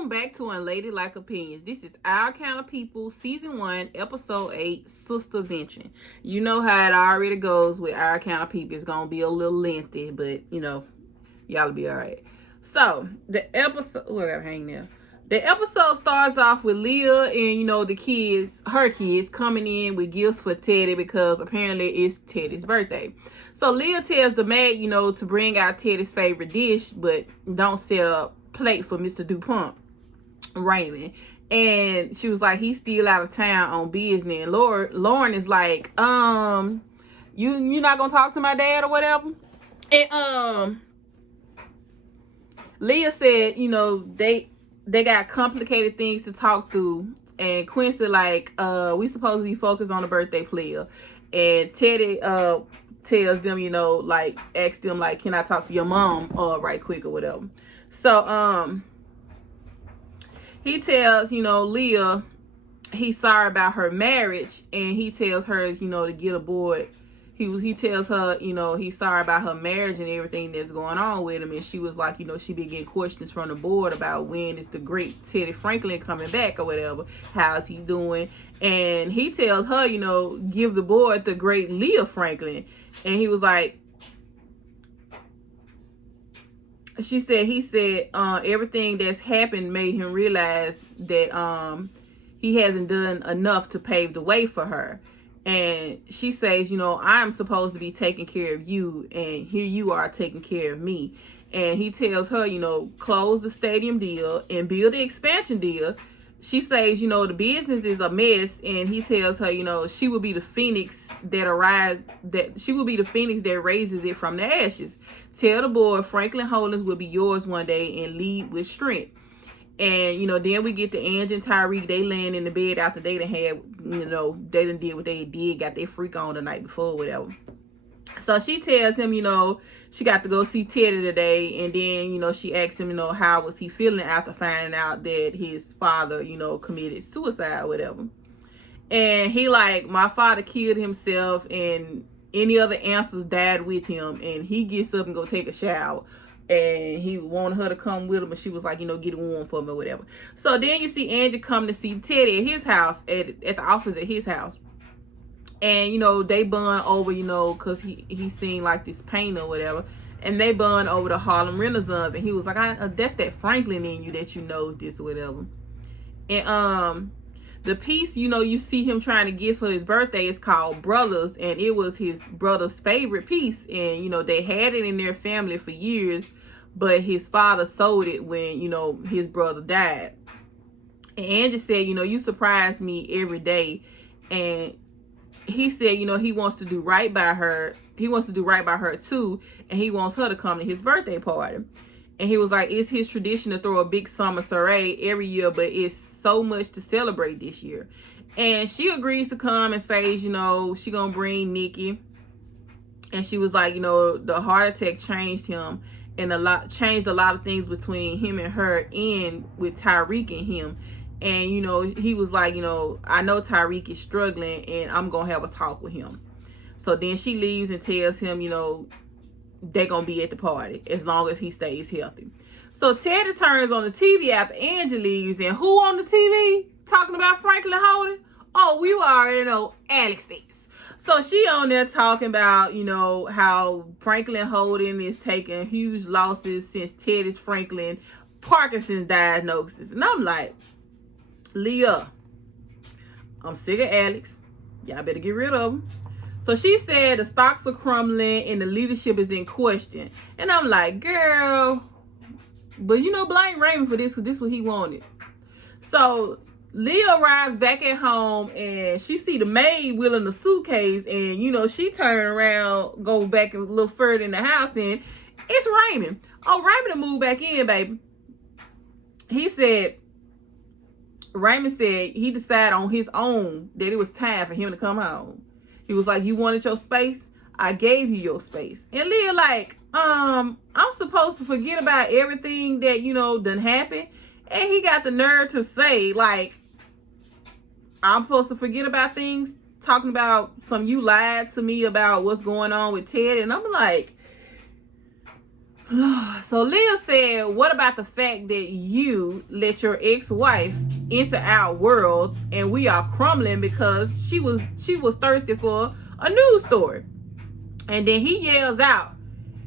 Welcome back to Unladylike Opinions. This is Our Kind of People, Season 1, Episode 8, Sistervention. You know how it already goes with Our Kind of People. It's going to be a little lengthy, but, y'all will be all right. So, the episode... I got to hang there. The episode starts off with Leah and, her kids, coming in with gifts for Teddy because apparently it's Teddy's birthday. So, Leah tells the maid, to bring out Teddy's favorite dish, but don't set up plate for Mr. DuPont, Raymond. And she was like, he's still out of town on business. And Lauren is like, you not gonna talk to my dad or whatever? And Leah said, they got complicated things to talk through. And Quincy like, we supposed to be focused on the birthday player. And Teddy tells them, ask them like, can I talk to your mom right quick or whatever. So, he tells, Leah, he's sorry about her marriage, and he tells her, to get aboard. He tells her, he's sorry about her marriage and everything that's going on with him. And she was like, she been getting questions from the board about when is the great Teddy Franklin coming back or whatever. How's he doing? And he tells her, give the board the great Leah Franklin. And he was like, he said everything that's happened made him realize that he hasn't done enough to pave the way for her. And she says, I'm supposed to be taking care of you, and here you are taking care of me. And he tells her, close the stadium deal and build the expansion deal. She says, the business is a mess, and he tells her, she will be the phoenix that raises it from the ashes. Tell the board Franklin Holdings will be yours one day and lead with strength. And, then we get to Angie and Tyreek. They laying in the bed after they done had, they done did what they did, got their freak on the night before, whatever. So she tells him, she got to go see Teddy today. And then, she asks him, how was he feeling after finding out that his father, committed suicide or whatever. And he like, my father killed himself and any other answers died with him. And he gets up and go take a shower. And he wanted her to come with him, but she was like, get it warm for me or whatever. So then you see Angie come to see Teddy at his house, at the office at his house. And, they bond over, because he seen like this pain or whatever. And they bond over the Harlem Renaissance. And he was like, that's that Franklin in you that this or whatever. And the piece, you see him trying to get for his birthday is called Brothers. And it was his brother's favorite piece. And, they had it in their family for years. But his father sold it when, his brother died. And Angie said, you surprise me every day. And he said, he wants to do right by her. He wants to do right by her too. And he wants her to come to his birthday party. And he was like, it's his tradition to throw a big summer soiree every year, but it's so much to celebrate this year. And she agrees to come and says, she gonna bring Nikki. And she was like, the heart attack changed him and changed a lot of things between him and her and with Tyreek and him. And, he was like, I know Tyreek is struggling and I'm going to have a talk with him. So then she leaves and tells him, they're going to be at the party as long as he stays healthy. So Teddy turns on the TV after Angie leaves. And who on the TV talking about Franklin Holding? Oh, we already know Alex is. So she on there talking about, how Franklin Holding is taking huge losses since Teddy's Franklin Parkinson's diagnosis. And I'm like, Leah, I'm sick of Alex. Y'all better get rid of him. So she said the stocks are crumbling and the leadership is in question. And I'm like, girl, but blame Raymond for this because this is what he wanted. So Leah arrived back at home and she see the maid wheeling the suitcase and, she turned around, go back a little further in the house and it's Raymond. Oh, Raymond moved back in, baby. Raymond said he decided on his own that it was time for him to come home. He was like, you wanted your space? I gave you your space. And Leah like, I'm supposed to forget about everything that, done happened. And he got the nerve to say, like, I'm supposed to forget about things, talking about you lied to me about what's going on with Ted. And I'm like, So Leah said, what about the fact that you let your ex-wife into our world and we are crumbling because she was thirsty for a news story? And then he yells out,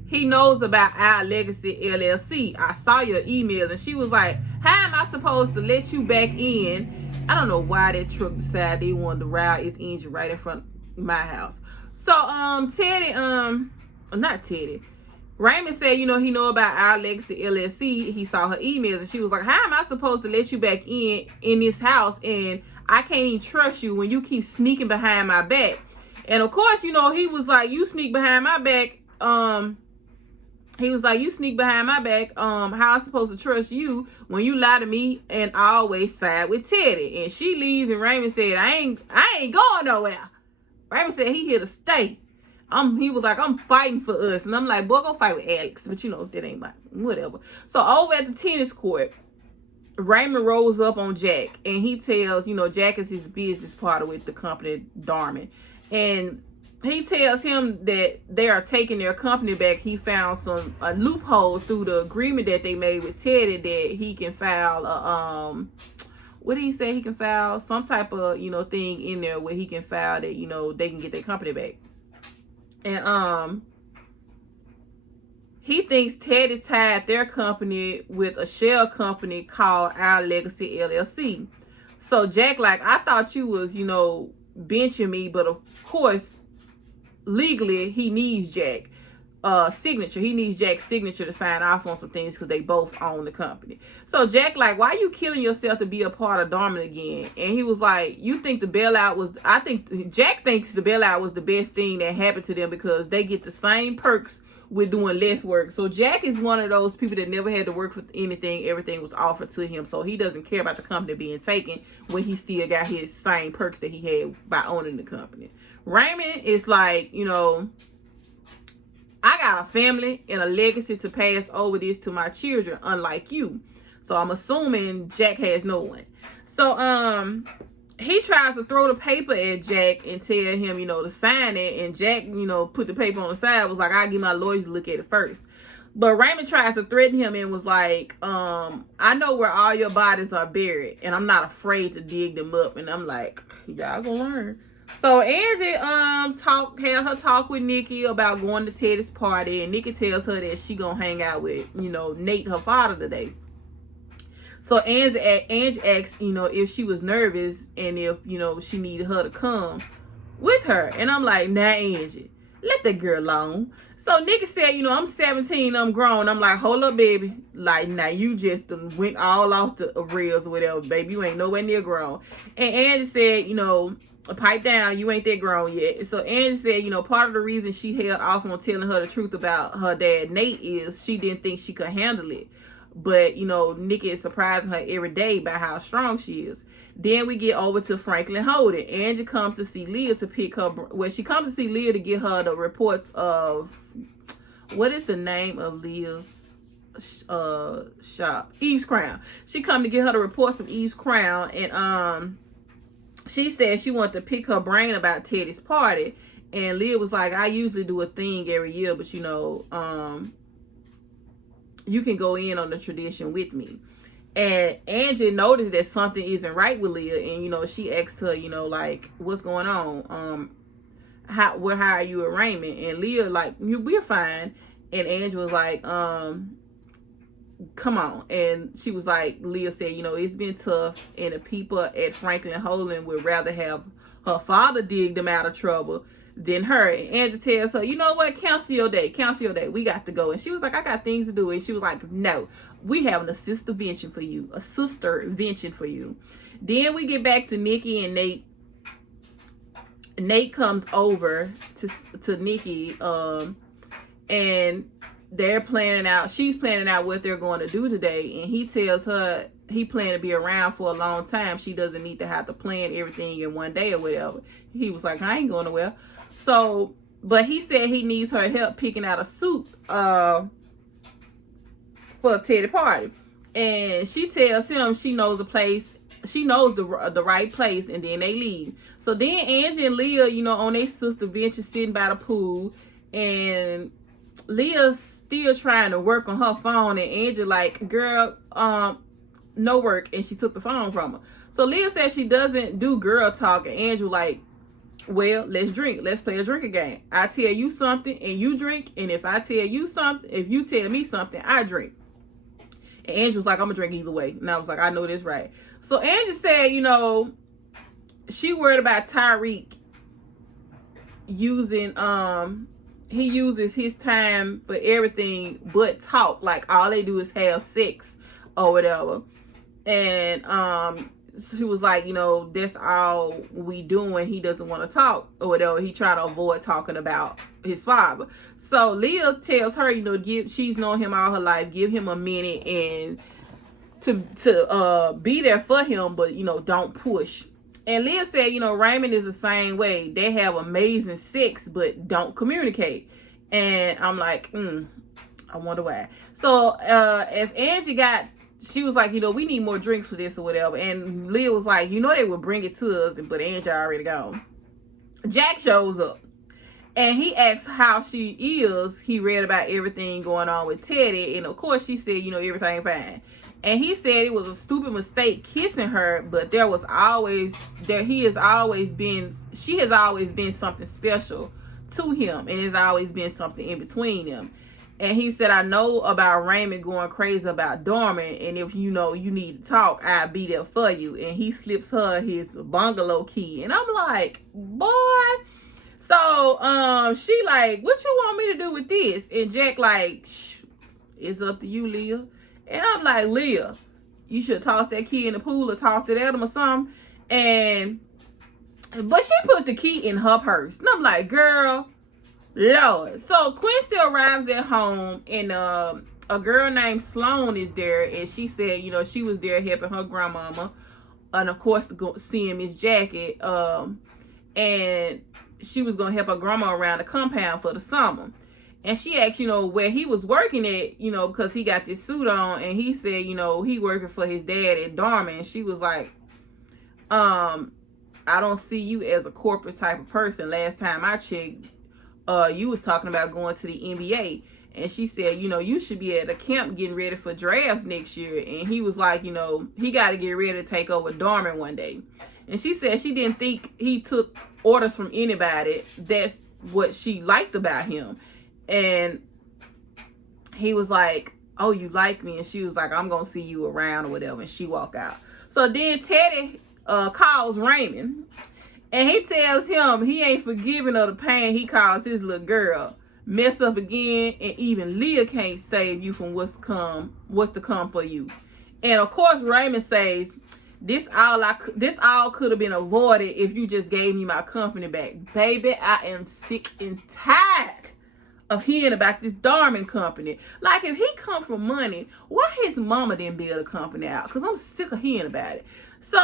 he knows about Our Legacy LLC. I saw your emails. And she was like, how am I supposed to let you back in? I don't know why that truck decided they wanted to ride its engine right in front of my house. So not Teddy. Raymond said, he know about Our Legacy LLC. He saw her emails and she was like, how am I supposed to let you back in this house and I can't even trust you when you keep sneaking behind my back? And of course, he was like, you sneak behind my back. He was like, you sneak behind my back. How I'm supposed to trust you when you lie to me and I always side with Teddy? And she leaves and Raymond said, I ain't going nowhere. Raymond said he here to stay. He was like, I'm fighting for us. And I'm like, boy, go fight with Alex. But that ain't my, whatever. So over at the tennis court, Raymond rolls up on Jack. And he tells, Jack is his business partner with the company, Darman. And he tells him that they are taking their company back. He found a loophole through the agreement that they made with Teddy that he can file what did he say? He can file some type of, thing in there where he can file that, they can get their company back. And he thinks Teddy tied their company with a shell company called Our Legacy LLC. So Jack like, I thought you was, benching me, but of course, legally he needs Jack signature. He needs Jack's signature to sign off on some things because they both own the company. So Jack like, why are you killing yourself to be a part of Darman again? And he was like, you think the bailout was, Jack thinks the bailout was the best thing that happened to them because they get the same perks with doing less work. So Jack is one of those people that never had to work for anything. Everything was offered to him. So he doesn't care about the company being taken when he still got his same perks that he had by owning the company. Raymond is like, I got a family and a legacy to pass over this to my children, unlike you. So I'm assuming Jack has no one. So he tries to throw the paper at Jack and tell him, to sign it. And Jack, put the paper on the side, was like, I'll get my lawyers to look at it first. But Raymond tries to threaten him and was like, I know where all your bodies are buried and I'm not afraid to dig them up. And I'm like, y'all gonna learn. So Angie had her talk with Nikki about going to Teddy's party, and Nikki tells her that she gonna hang out with Nate, her father, today. So Angie asked if she was nervous and if she needed her to come with her, and I'm like, nah, Angie, let that girl alone. So Nikki said, I'm 17, I'm grown. I'm like, hold up, baby. Like, now you just went all off the rails or whatever, baby. You ain't nowhere near grown. And Angie said, pipe down, you ain't that grown yet. So Angie said, part of the reason she held off on telling her the truth about her dad, Nate, is she didn't think she could handle it. But, Nikki is surprising her every day by how strong she is. Then we get over to Franklin Holden. Angie comes to see Leah to pick her, she comes to see Leah to get her the reports of, what is the name of Leah's shop? Eve's Crown. She come to get her the reports of Eve's Crown, and she said she wanted to pick her brain about Teddy's party. And Leah was like, I usually do a thing every year, but you can go in on the tradition with me. And Angie noticed that something isn't right with Leah, and she asked her, like, what's going on? How are you at Raymond? And Leah like, we're fine. And Angie was like, come on. And she was like, Leah said, it's been tough, and the people at Franklin Holden would rather have her father dig them out of trouble than her. And Angie tells her, you know what, cancel your day, we got to go. And she was like, I got things to do. And she was like, no, we having a sistervention for you. Then we get back to Nikki and Nate. Nate comes over to Nikki, and she's planning out what they're going to do today. And he tells her he planned to be around for a long time. She doesn't need to have to plan everything in one day or whatever. He was like, I ain't going nowhere. So, but he said he needs her help picking out a suit for a Teddy party. And she tells him she knows the place. She knows the right place, and then they leave. So then Angie and Leah, on their Sistervention, sitting by the pool, and Leah still trying to work on her phone, and Angie like, girl, no work, and she took the phone from her. So Leah said she doesn't do girl talk, and Andrew like, well, let's drink. Let's play a drinking game. I tell you something and you drink, and if I tell you something, if you tell me something, I drink. And Andrew was like, I'm gonna drink either way. And I was like, I know this right. So Angie said, you know, she worried about Tyreek using he uses his time for everything but talk. Like all they do is have sex or whatever. And she was like, you know, that's all we doing. He doesn't want to talk or whatever. He trying to avoid talking about his father. So Leah tells her, you know, she's known him all her life, give him a minute and to be there for him, but you know, don't push. And Leah said, you know, Raymond is the same way. They have amazing sex, but don't communicate. And I'm like, I wonder why. So as Angie she was like, you know, we need more drinks for this or whatever. And Leah was like, you know, they would bring it to us, but Angie already gone. Jack shows up. And he asks how she is. He read about everything going on with Teddy. And of course, she said, you know, everything fine. And he said it was a stupid mistake kissing her, but she has always been something special to him, and there's always been something in between them. And he said, I know about Raymond going crazy about Dorman, and if you know you need to talk, I'll be there for you. And he slips her his bungalow key, and I'm like, boy. So she like, what you want me to do with this? And Jack like, shh, it's up to you, Leah. And I'm like, Leah, you should toss that key in the pool or toss it at him or something. But she put the key in her purse. And I'm like, girl, Lord. So Quincy arrives at home, and a girl named Sloan is there. And she said, you know, she was there helping her grandmama. And of course, seeing Miss Jackie. And she was going to help her grandma around the compound for the summer. And she asked, you know, where he was working at, you know, because he got this suit on. And he said, you know, he working for his dad at Dorman. And she was like, I don't see you as a corporate type of person. Last time I checked, you was talking about going to the NBA. And she said, you know, you should be at a camp getting ready for drafts next year. And he was like, you know, he got to get ready to take over Dorman one day. And she said she didn't think he took orders from anybody. That's what she liked about him. And he was like, oh, you like me? And she was like, I'm going to see you around or whatever. And she walked out. So then Teddy calls Raymond. And he tells him he ain't forgiving of the pain he caused his little girl. Mess up again. And even Leah can't save you from what's to come for you. And of course, Raymond says, this all could have been avoided if you just gave me my company back. Baby, I am sick and tired of hearing about this Dorman company. Like, if he come from money, why his mama didn't build a company out? Because I'm sick of hearing about it. So,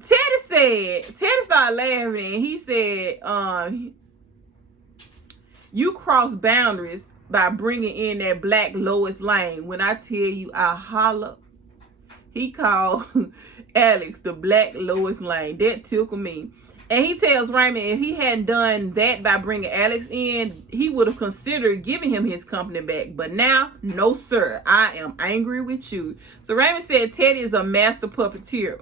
Teddy started laughing, and he said, you cross boundaries by bringing in that black Lois Lane. When I tell you I holler, he called Alex the black Lois Lane. That tickled me. And he tells Raymond if he hadn't done that by bringing Alex in, he would have considered giving him his company back. But now, no sir, I am angry with you. So Raymond said Teddy is a master puppeteer,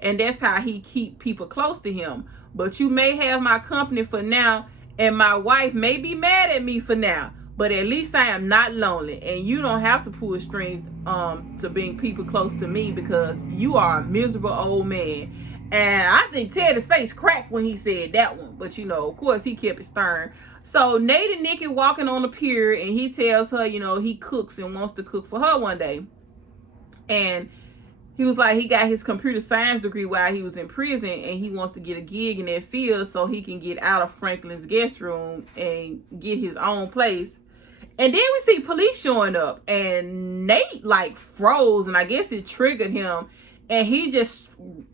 and that's how he keep people close to him. But you may have my company for now, and my wife may be mad at me for now, but at least I am not lonely, and you don't have to pull strings to bring people close to me because you are a miserable old man. And I think Teddy's face cracked when he said that one. But, you know, of course, he kept it stern. So Nate and Nikki walking on the pier, and he tells her, you know, he cooks and wants to cook for her one day. And he was like, he got his computer science degree while he was in prison, and he wants to get a gig in that field so he can get out of Franklin's guest room and get his own place. And then we see police showing up, and Nate, like, froze, and I guess it triggered him. And he just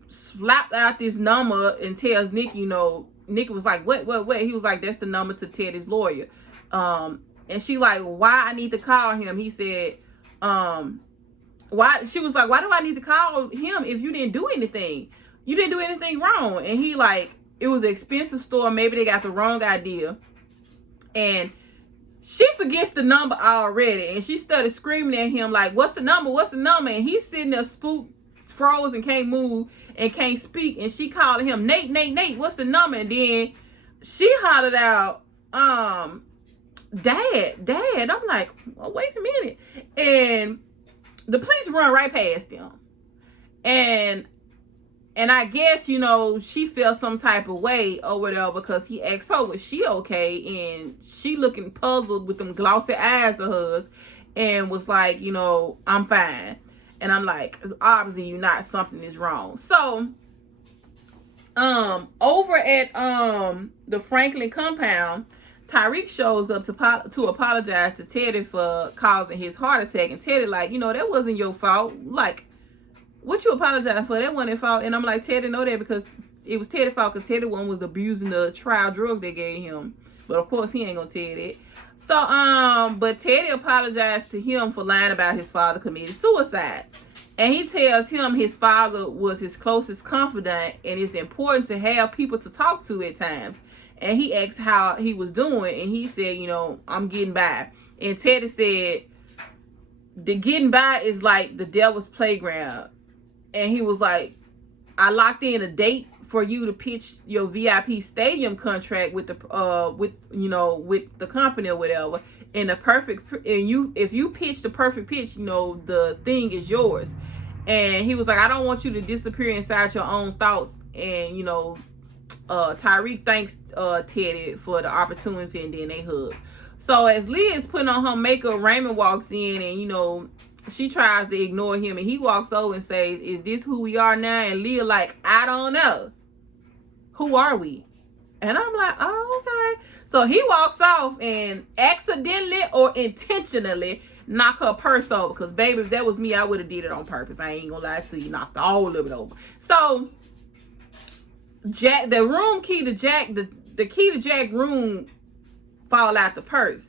slapped out this number and tells Nikki, you know, Nikki was like, what? He was like, that's the number to Teddy's lawyer. And she like, why I need to call him? He said, why? She was like, why do I need to call him if you didn't do anything? You didn't do anything wrong. And he like, it was an expensive store. Maybe they got the wrong idea. And She forgets the number already, and she started screaming at him like, what's the number, what's the number? And he's sitting there spooked, froze, and can't move and can't speak. And she called him, Nate, Nate, Nate, what's the number? And then she hollered out, Dad. I'm like, well, wait a minute. And the police run right past them. And I guess, you know, she felt some type of way or whatever, because he asked her, was she okay? And she looking puzzled with them glossy eyes of hers and was like, you know, I'm fine. And I'm like, obviously you're not, something is wrong. So, over at the Franklin compound, Tyreek shows up to apologize to Teddy for causing his heart attack. And Teddy like, you know, that wasn't your fault. Like, what you apologize for? That wasn't his fault. And I'm like, Teddy know that because it was Teddy's fault, because Teddy one was abusing the trial drugs they gave him. But of course he ain't gonna tell that. So but Teddy apologized to him for lying about his father committed suicide. And he tells him his father was his closest confidant, and it's important to have people to talk to at times. And he asked how he was doing, and he said, you know, I'm getting by. And Teddy said, the getting by is like the devil's playground. And he was like, I locked in a date for you to pitch your VIP stadium contract with the with the company or whatever. And if you pitch the perfect pitch, you know, the thing is yours. And he was like, I don't want you to disappear inside your own thoughts. And you know, Tyreek thanks Teddy for the opportunity, and then they hug. So as Leah is putting on her makeup, Raymond walks in, and you know, she tries to ignore him, and he walks over and says, is this who we are now? And Leah like, I don't know. Who are we? And I'm like, oh, okay. So he walks off and accidentally or intentionally knock her purse over. Because, baby, if that was me, I would have did it on purpose. I ain't gonna lie to you. Knocked all of it over. So Jack, the key to Jack room fall out the purse.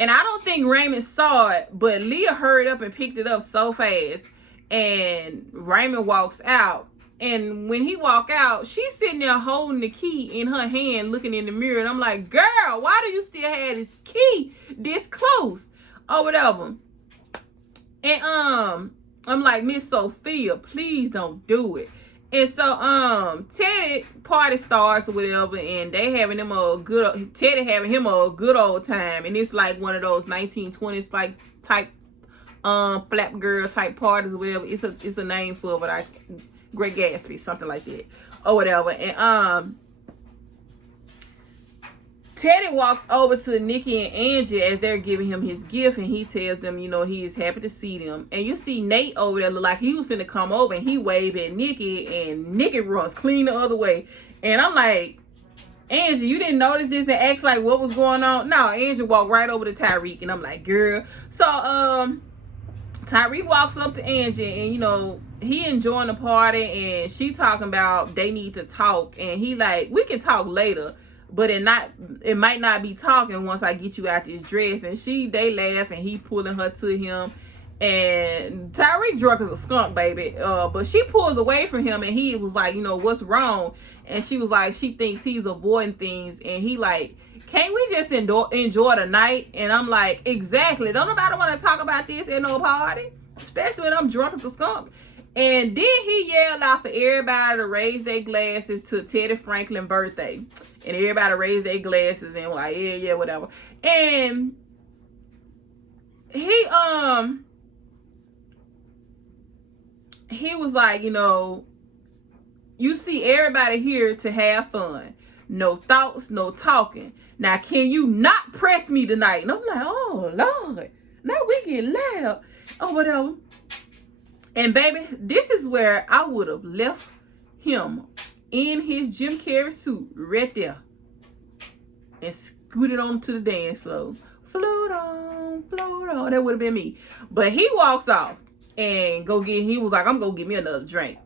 And I don't think Raymond saw it, but Leah hurried up and picked it up so fast. And Raymond walks out. And when he walk out, she's sitting there holding the key in her hand, looking in the mirror. And I'm like, girl, why do you still have this key this close? Or whatever. And I'm like, Miss Sophia, please don't do it. And so Teddy party starts or whatever, and they having him Teddy having him a good old time. And it's like one of those 1920s like type flap girl type parties or whatever. It's a name for it, but Great Gatsby, something like that. Or whatever. And Teddy walks over to Nikki and Angie as they're giving him his gift, and he tells them, you know, he is happy to see them. And you see Nate over there look like he was finna come over, and he waved at Nikki, and Nikki runs clean the other way. And I'm like, Angie, you didn't notice this and ask like what was going on? No, Angie walked right over to Tyreek, and I'm like, girl. So Tyreek walks up to Angie, and you know, he enjoying the party, and she talking about they need to talk, and he like, we can talk later. But it might not be talking once I get you out this dress. And they laugh, and he pulling her to him. And Tyreek drunk as a skunk, baby. But she pulls away from him, and he was like, you know, what's wrong? And she was like, she thinks he's avoiding things. And he like, can't we just enjoy the night? And I'm like, exactly. Don't nobody want to talk about this at no party, especially when I'm drunk as a skunk. And then he yelled out for everybody to raise their glasses to Teddy Franklin's birthday. And everybody raised their glasses and was like, yeah, whatever. And he was like, you know, you see everybody here to have fun. No thoughts, no talking. Now, can you not press me tonight? And I'm like, oh, Lord. Now we get loud. Or whatever. And baby, this is where I would have left him in his Jim Carrey suit right there and scooted on to the dance floor. Float on, float on. That would have been me. But he walks off and he was like, I'm going to get me another drink.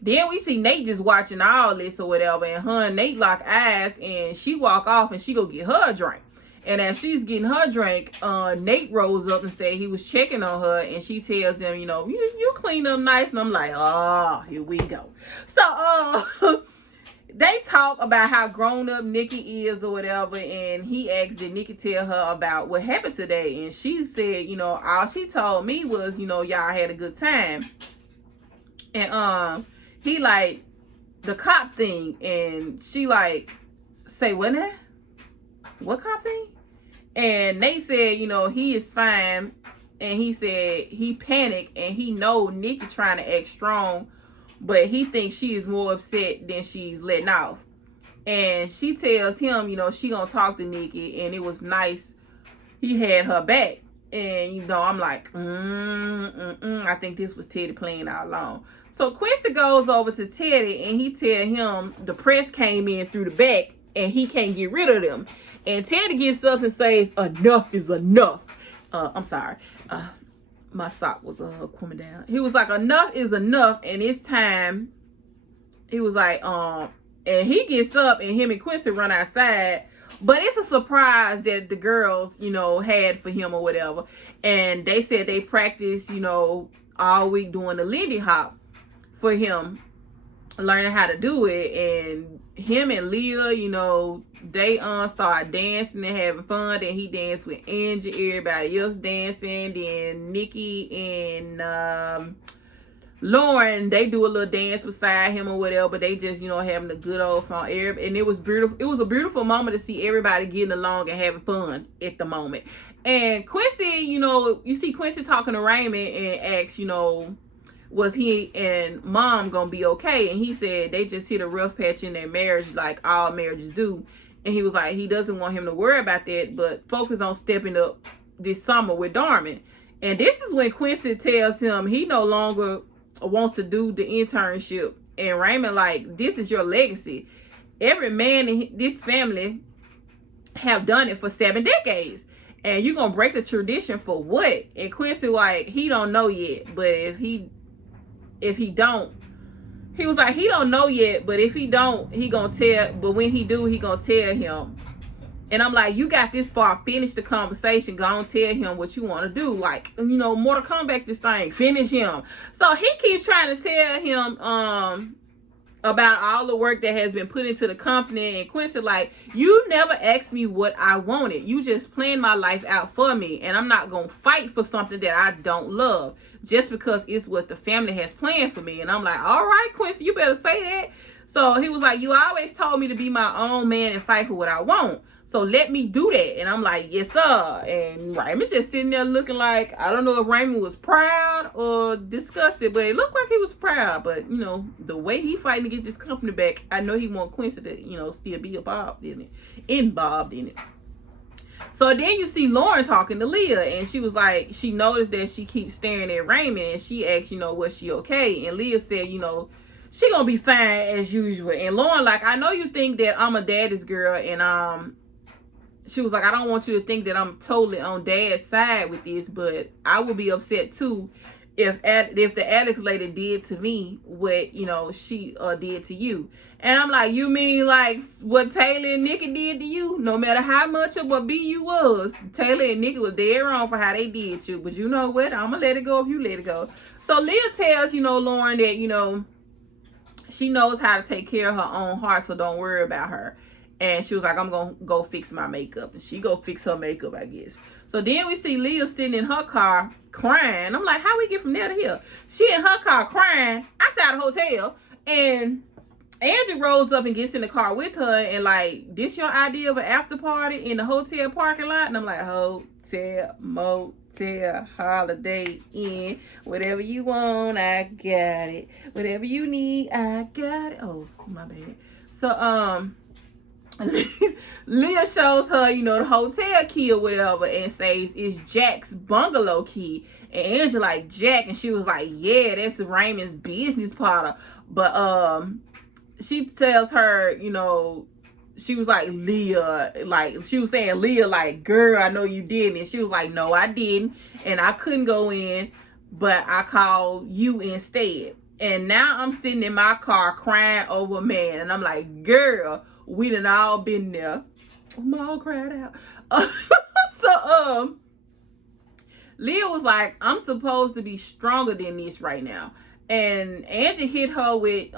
Then we see Nate just watching all this or whatever, and her and Nate lock eyes, and she walk off and she go get her a drink. And as she's getting her drink, Nate rolls up and said he was checking on her, and she tells him, you know, you clean up nice. And I'm like, oh, here we go. So they talk about how grown up Nikki is or whatever, and he asked did Nikki tell her about what happened today, and she said, all she told me was, y'all had a good time. And he like the cop thing, and she like, say what now? What cop thing? And they said, he is fine, and he said he panicked and he know Nikki trying to act strong, but he thinks she is more upset than she's letting off. And she tells him, she gonna talk to Nikki, and it was nice he had her back. And I'm like, I think this was Teddy playing all along. So Quincy goes over to Teddy and he tell him the press came in through the back and he can't get rid of them. And Teddy gets up and says, enough is enough. I'm sorry. My sock was coming down. He was like, enough is enough, and it's time. He was like, and he gets up and him and Quincy run outside. But it's a surprise that the girls, had for him or whatever. And they said they practiced, all week doing the Lindy Hop for him, learning how to do it. And him and Leah, they started dancing and having fun. Then he danced with Angie, everybody else dancing. Then Nikki and Lauren, they do a little dance beside him or whatever, but they just, having a good old fun. And it was beautiful. It was a beautiful moment to see everybody getting along and having fun at the moment. And Quincy, you see Quincy talking to Raymond and asks, was he and mom gonna be okay? And he said they just hit a rough patch in their marriage, like all marriages do. And he was like, he doesn't want him to worry about that, but focus on stepping up this summer with Darman. And this is when Quincy tells him he no longer wants to do the internship. And Raymond like, this is your legacy. Every man in this family have done it for 7 decades. And you're gonna break the tradition for what? And Quincy like, he don't know yet, but if he don't, he was like, he don't know yet, but if he don't, he gonna tell. But when he do, he gonna tell him. And I'm like, you got this far, finish the conversation, go on, tell him what you want to do. Like, Mortal Kombat this thing, finish him. So he keeps trying to tell him about all the work that has been put into the company. And Quincy like, you never asked me what I wanted. You just planned my life out for me. And I'm not going to fight for something that I don't love just because it's what the family has planned for me. And I'm like, all right, Quincy, you better say that. So he was like, you always told me to be my own man and fight for what I want. So let me do that. And I'm like, yes, sir. And Raymond just sitting there looking like, I don't know if Raymond was proud or disgusted, but it looked like he was proud. But, the way he fighting to get this company back, I know he want Quincy to, still be involved in it. So then you see Lauren talking to Leah, and she was like, she noticed that she keeps staring at Raymond, and she asked, was she okay? And Leah said, she gonna be fine as usual. And Lauren like, I know you think that I'm a daddy's girl, and she was like, I don't want you to think that I'm totally on dad's side with this, but I would be upset too if the Alex lady did to me what, she did to you. And I'm like, you mean like what Taylor and Nikki did to you? No matter how much of a B you was, Taylor and Nikki was dead wrong for how they did you. But you know what? I'm going to let it go if you let it go. So Leah tells, Lauren that, she knows how to take care of her own heart, so don't worry about her. And she was like, I'm going to go fix my makeup. And she go fix her makeup, I guess. So then we see Leah sitting in her car crying. I'm like, how we get from there to here? She in her car crying outside the hotel. And Angie rolls up and gets in the car with her. And like, this your idea of an after party in the hotel parking lot? And I'm like, hotel, motel, Holiday Inn. Whatever you want, I got it. Whatever you need, I got it. Oh, my bad. So, Leah shows her, the hotel key or whatever, and says it's Jack's bungalow key. And Angela like, Jack, and she was like, yeah, that's Raymond's business partner. But she tells her, she was like, Leah, like, she was saying, Leah, like, girl, I know you didn't. And she was like, no, I didn't. And I couldn't go in, but I called you instead. And now I'm sitting in my car crying over a man. And I'm like, girl, we done all been there. I'm all cried out. So, Leah was like, I'm supposed to be stronger than this right now. And Angie hit her with,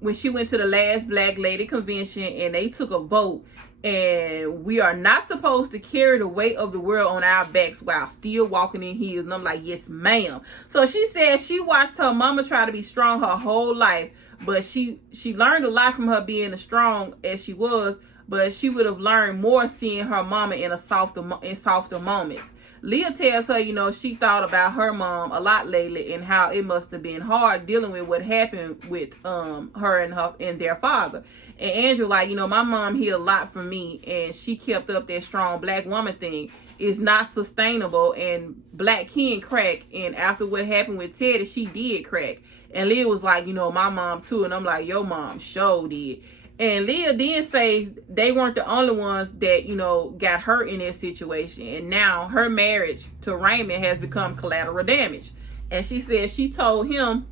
when she went to the last Black Lady Convention and they took a vote, and we are not supposed to carry the weight of the world on our backs while still walking in heels. And I'm like, yes, ma'am. So she said she watched her mama try to be strong her whole life, but she learned a lot from her being as strong as she was, but she would have learned more seeing her mama in softer moments. Leah tells her, you know, she thought about her mom a lot lately and how it must have been hard dealing with what happened with her and their father. And Andrew, like, you know, my mom hid a lot from me, and she kept up that strong Black woman thing. It's not sustainable, and Black can crack. And after what happened with Teddy, she did crack. And Leah was like, you know, my mom too. And I'm like, your mom sure did. And Leah then says they weren't the only ones that, you know, got hurt in that situation. And now her marriage to Raymond has become collateral damage. And she said she told him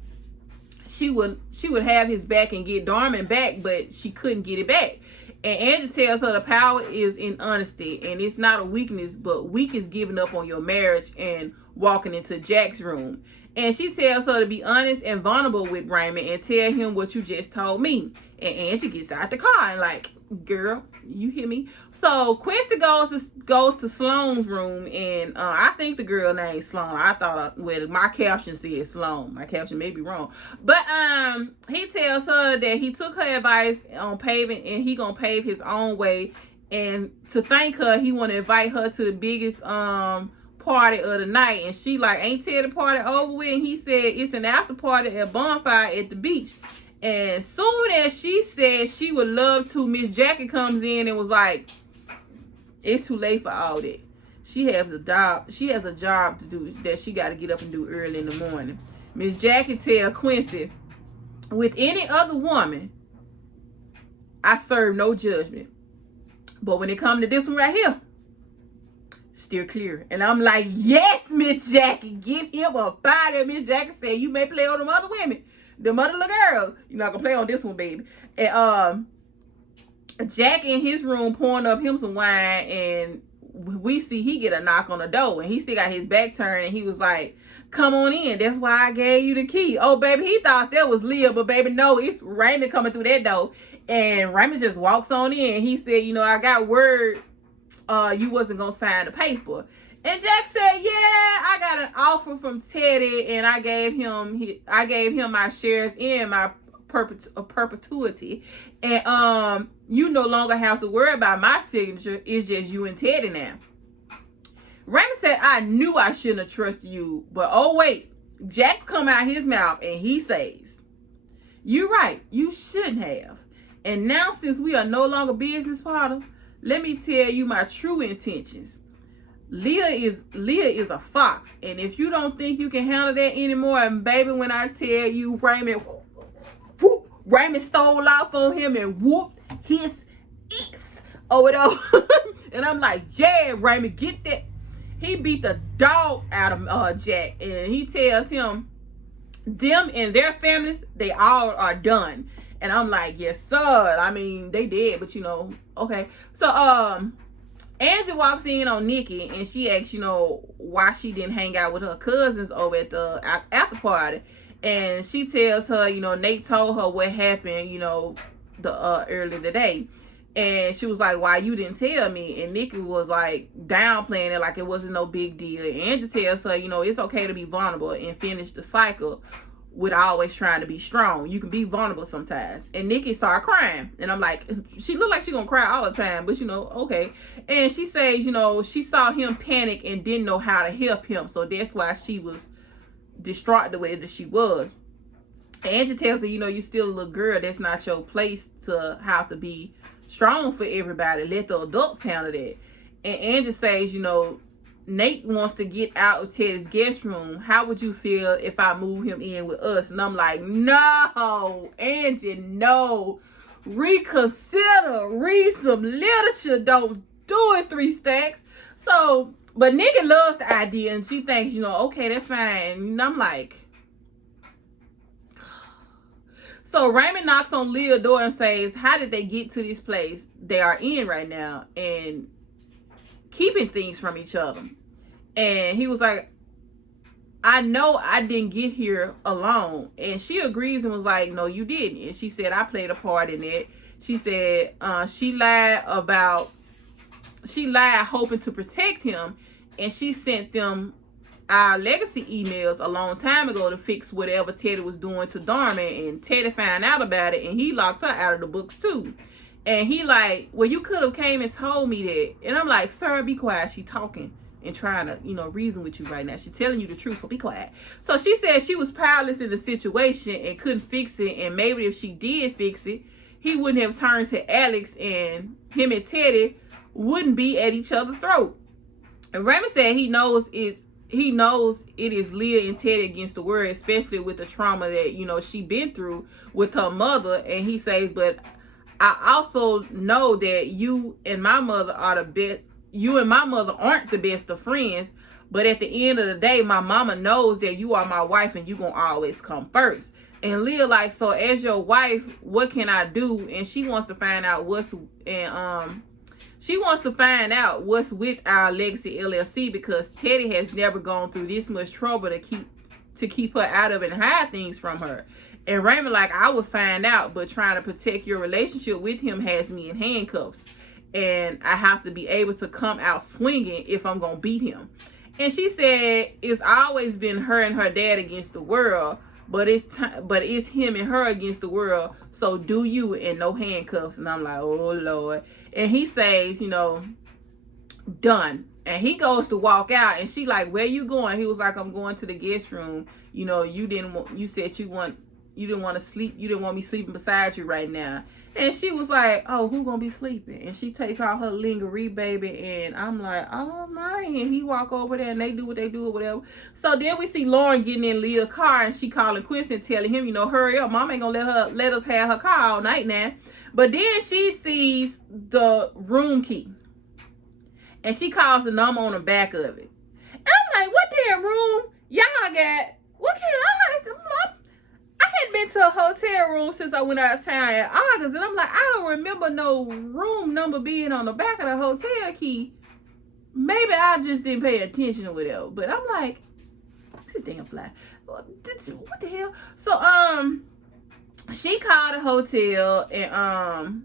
she would have his back and get Darman back, but she couldn't get it back. And Angie tells her the power is in honesty, and it's not a weakness, but weak is giving up on your marriage and walking into Jack's room. And she tells her to be honest and vulnerable with Raymond and tell him what you just told me. And Angie gets out the car and like, girl, you hear me? So Quincy goes to Sloan's room, and I think the girl named Sloan. I thought, well, my caption said Sloan. My caption may be wrong, but he tells her that he took her advice on paving, and he gonna pave his own way. And to thank her, he want to invite her to the biggest party of the night. And she like, ain't tell the party over with? And he said it's an after party at bonfire at the beach. And soon as she said she would love to, Miss Jackie comes in and was like, it's too late for all that. She has a job to do that she got to get up and do early in the morning. Miss Jackie tell Quincy, with any other woman, I serve no judgment. But when it comes to this one right here, steer clear. And I'm like, yes, Miss Jackie, get him up out of there. Miss Jackie said, you may play on them other women, them other little girls. You're not gonna play on this one, baby. And Jack in his room pouring up him some wine, and we see he get a knock on the door, and he still got his back turned, and he was like, come on in. That's why I gave you the key. Oh, baby, he thought that was Leah, but baby, no, it's Raymond coming through that door. And Raymond just walks on in. He said, you know, I got word you wasn't gonna sign the paper. And Jack said, yeah, I got an offer from Teddy, and I gave him my shares in my perpetuity. And you no longer have to worry about my signature. It's just you and Teddy now. Raymond said, I knew I shouldn't have trusted you, but oh wait, Jack come out his mouth and he says, you're right, you shouldn't have. And now since we are no longer business partners, let me tell you my true intentions. Leah is a fox, and if you don't think you can handle that anymore, and baby, when I tell you Raymond stole off on him and whooped his ass over there. And I'm like, yeah, Raymond, get that. He beat the dog out of Jack, and he tells him them and their families, they all are done. And I'm like, yes, sir. I mean, they did, but you know, okay. So, Angie walks in on Nikki, and she asks, you know, why she didn't hang out with her cousins over at the after party. And she tells her, you know, Nate told her what happened, you know, earlier today. And she was like, why you didn't tell me? And Nikki was like downplaying it like it wasn't no big deal. And Angie tells her, you know, it's okay to be vulnerable and finish the cycle with always trying to be strong. You can be vulnerable sometimes. And Nikki started crying. And I'm like, she looked like she gonna cry all the time, but you know, okay. And she says, you know, she saw him panic and didn't know how to help him. So that's why she was distraught the way that she was. Angie tells her, you know, you still a little girl. That's not your place to have to be strong for everybody. Let the adults handle that. And Angie says, you know, Nate wants to get out of Ted's guest room. How would you feel if I move him in with us? And I'm like, no, Angie, no. Reconsider. Read some literature. Don't do it, 3 stacks. So, but Nikki loves the idea, and she thinks, you know, okay, that's fine. And I'm like, so Raymond knocks on Leah's door and says, how did they get to this place they are in right now and keeping things from each other? And he was like, I know I didn't get here alone. And she agrees and was like, no, you didn't. And she said, I played a part in it. She said she lied hoping to protect him. And she sent them our legacy emails a long time ago to fix whatever Teddy was doing to Darman. And Teddy found out about it, and he locked her out of the books too. And he like, well, you could have came and told me that. And I'm like, sir, be quiet. She talking and trying to, reason with you right now. She's telling you the truth, so be quiet. So she said she was powerless in the situation and couldn't fix it. And maybe if she did fix it, he wouldn't have turned to Alex, and him and Teddy wouldn't be at each other's throat. And Raymond said he knows it is Leah and Teddy against the world, especially with the trauma that, she been through with her mother. And he says, but I also know that you and my mother aren't the best of friends. But at the end of the day, my mama knows that you are my wife and you gonna always come first. And Leah like, so as your wife, what can I do? And she wants to find out what's with our Legacy LLC, because Teddy has never gone through this much trouble to keep her out of it and hide things from her. And Raymond like, I would find out, but trying to protect your relationship with him has me in handcuffs. And I have to be able to come out swinging if I'm going to beat him. And she said it's always been her and her dad against the world, but it's him and her against the world. So do you, and no handcuffs. And I'm like, oh Lord. And he says, done. And he goes to walk out, and she like, where you going? He was like, I'm going to the guest room. You said you didn't want to sleep. You didn't want me sleeping beside you right now. And she was like, oh, who gonna be sleeping? And she takes out her lingerie, baby. And I'm like, oh my. And he walk over there and they do what they do or whatever. So then we see Lauren getting in Leah's car, and she calling Quincy and telling him, hurry up. Mom ain't gonna let us have her car all night now. But then she sees the room key, and she calls the number on the back of it. And I'm like, what damn room y'all got? What can I hadn't been to a hotel room since I went out of town in August, and I'm like, I don't remember no room number being on the back of the hotel key. Maybe I just didn't pay attention or whatever. But I'm like, this damn fly. What the hell? So she called the hotel, and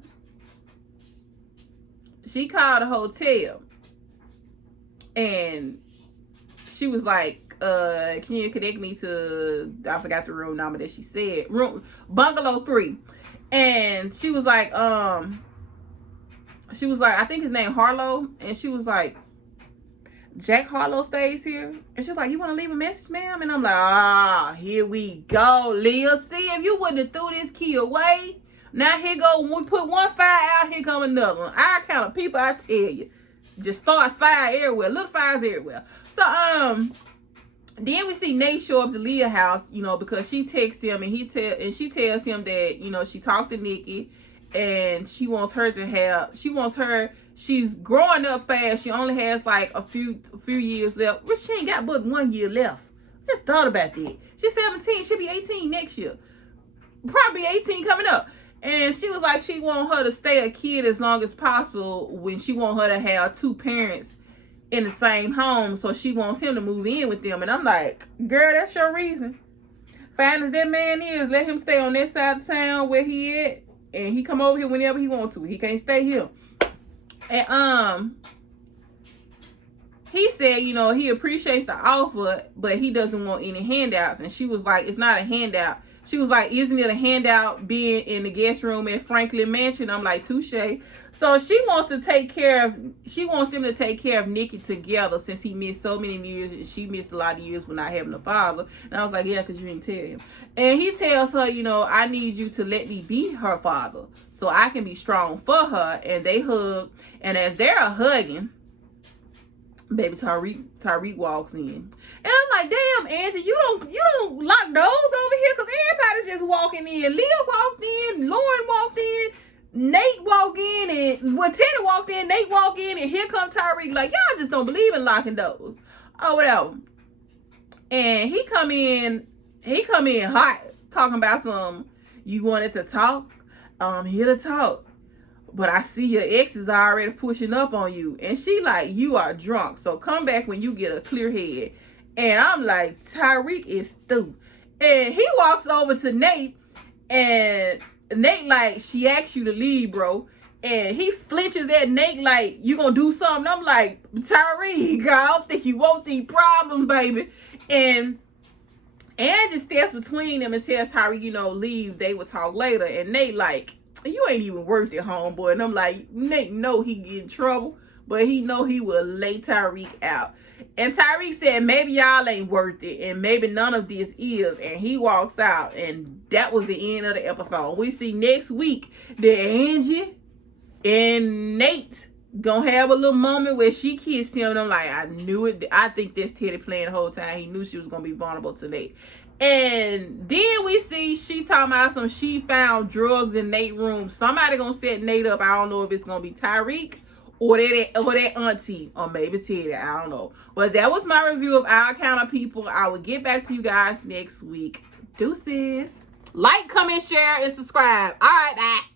and she was like, can you connect me to, I forgot the room number that she said, bungalow 3. And she was like, I think his name Harlow. And she was like, Jack Harlow stays here. And she was like, you want to leave a message, ma'am? And I'm like, here we go, Leah. See, if you wouldn't have threw this key away, now here go, when we put one fire out, here come another one. I count of people, I tell you, just start fire everywhere, little fires everywhere. So then we see Nate show up to Leah's house, because she texts him, and she tells him that, she talked to Nikki, and she's growing up fast. She only has like a few years left, which she ain't got but 1 year left. Just thought about that. She's 17, she'll be 18 next year. Probably 18 coming up. And she was like, she want her to stay a kid as long as possible, when she want her to have 2 parents in the same home, so she wants him to move in with them. And I'm like, girl, that's your reason. Fine as that man is, let him stay on that side of town where he at, and he come over here whenever he wants to. He can't stay here. And he said, he appreciates the offer, but he doesn't want any handouts. And she was like, it's not a handout. She was like, isn't it a handout being in the guest room at Franklin Mansion? I'm like, touche. So she wants them to take care of Nikki together, since he missed so many years, and she missed a lot of years when not having a father. And I was like, yeah, because you didn't tell him. And he tells her, I need you to let me be her father so I can be strong for her. And they hug. And as they're hugging, baby Tariq walks in. And I'm like, damn, Angie, you don't lock doors over here, because everybody's just walking in. Leah walked in, Lauren walked in, Nate walked in, and when Teddy walked in, Nate walked in, and here comes Tariq. Like, y'all just don't believe in locking doors. Oh, whatever. And he come in hot, talking about some, you wanted to talk? I'm here to talk. But I see your ex is already pushing up on you. And she like, you are drunk. So come back when you get a clear head. And I'm like, Tyreek is through. And he walks over to Nate, and Nate like, she asked you to leave, bro. And he flinches at Nate like, you gonna do something? I'm like, Tyreek, I don't think you want these problems, baby. And Angie steps between them and tells Tyreek, you know, leave. They will talk later. And Nate like, you ain't even worth it, homeboy. And I'm like, Nate know he get in trouble, but he know he will lay Tyreek out. And Tyreek said, maybe y'all ain't worth it, and maybe none of this is. And he walks out, and that was the end of the episode. We see next week that Angie and Nate gonna have a little moment where she kissed him. And I'm like, I knew it. I think that's Teddy playing the whole time. He knew she was gonna be vulnerable to Nate. And then we see she talking about she found drugs in Nate's room. Somebody gonna set Nate up. I don't know if it's gonna be Tyreek or that auntie, or maybe Teddy. I don't know. But that was my review of Our Kind of People. I will get back to you guys next week. Deuces. Like, comment, share, and subscribe. All right, bye.